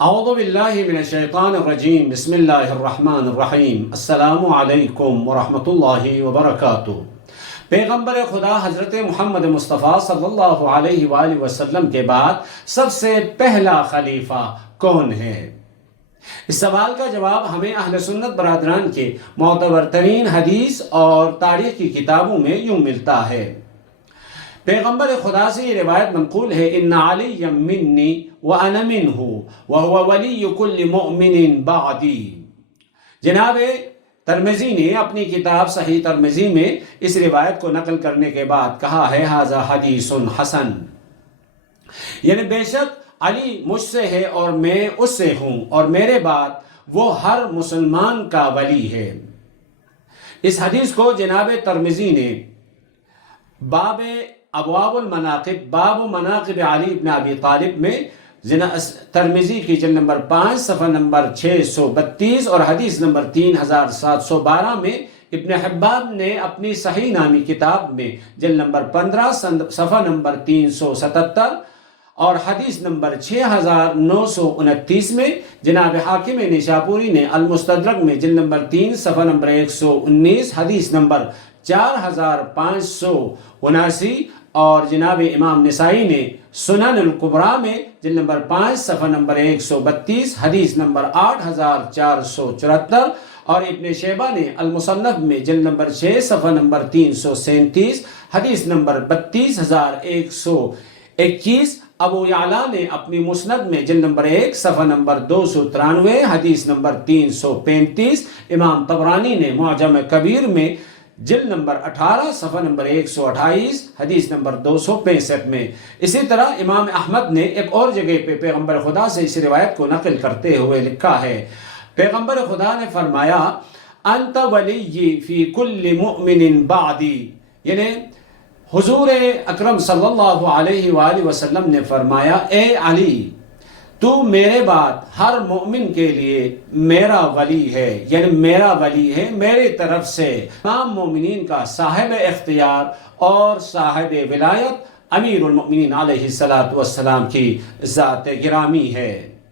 اعوذ باللہ من الشیطان الرجیم بسم اللہ الرحمن الرحیم السلام علیکم ورحمۃ اللہ وبرکاتہ۔ پیغمبر خدا حضرت محمد مصطفیٰ صلی اللہ علیہ وآلہ وسلم کے بعد سب سے پہلا خلیفہ کون ہے؟ اس سوال کا جواب ہمیں اہل سنت برادران کے معتبر ترین حدیث اور تاریخ کی کتابوں میں یوں ملتا ہے۔ پیغمبر خدا سے یہ روایت منقول ہے، ان علی منی وانا منہ وهو ولی کل مؤمن بعدی۔ جناب ترمذی نے اپنی کتاب صحیح ترمذی میں اس روایت کو نقل کرنے کے بعد کہا ہے ھذا حدیث حسن، یعنی بے شک علی مجھ سے ہے اور میں اس سے ہوں، اور میرے بعد وہ ہر مسلمان کا ولی ہے۔ اس حدیث کو جناب ترمذی نے باب ابواب المناقب، باب مناقب علی بن ابی طالب میں ترمذی کی جلد نمبر 5 صفحہ نمبر 632 اور حدیث نمبر 3712 میں ابن حبان نے اپنی صحیح نامی کتاب میں جلد نمبر 15 صفحہ نمبر 377 اور حدیث نمبر 6929 میں جناب حاکم نشاپوری نے المستدرک میں جلد نمبر 3 صفحہ نمبر 119 حدیث نمبر 4579 اور جناب امام نسائی نے سنن الکبریٰ میں جلد نمبر 5 صفحہ نمبر 132 حدیث نمبر 8474 اور ابن شیبہ نے المصنف میں جلد نمبر 6 صفحہ نمبر 337 حدیث نمبر 32121، ابو یعلا نے اپنی مسند میں جلد نمبر 1 صفحہ نمبر 293 حدیث نمبر 335، امام طبرانی نے معجم کبیر میں جلد نمبر 18 صفحہ نمبر 128 حدیث نمبر 265 میں۔ اسی طرح امام احمد نے ایک اور جگہ پہ پیغمبر خدا سے اس روایت کو نقل کرتے ہوئے لکھا ہے، پیغمبر خدا نے فرمایا انت ولی فی کل مؤمن بعدی، یعنی حضور اکرم صلی اللہ علیہ وآلہ وسلم نے فرمایا اے علی تو میرے بعد ہر مومن کے لیے میرا ولی ہے، یعنی میرا ولی ہے میری طرف سے، تمام مومنین کا صاحب اختیار اور صاحب ولایت امیر المؤمنین علیہ الصلوۃ والسلام کی ذات گرامی ہے۔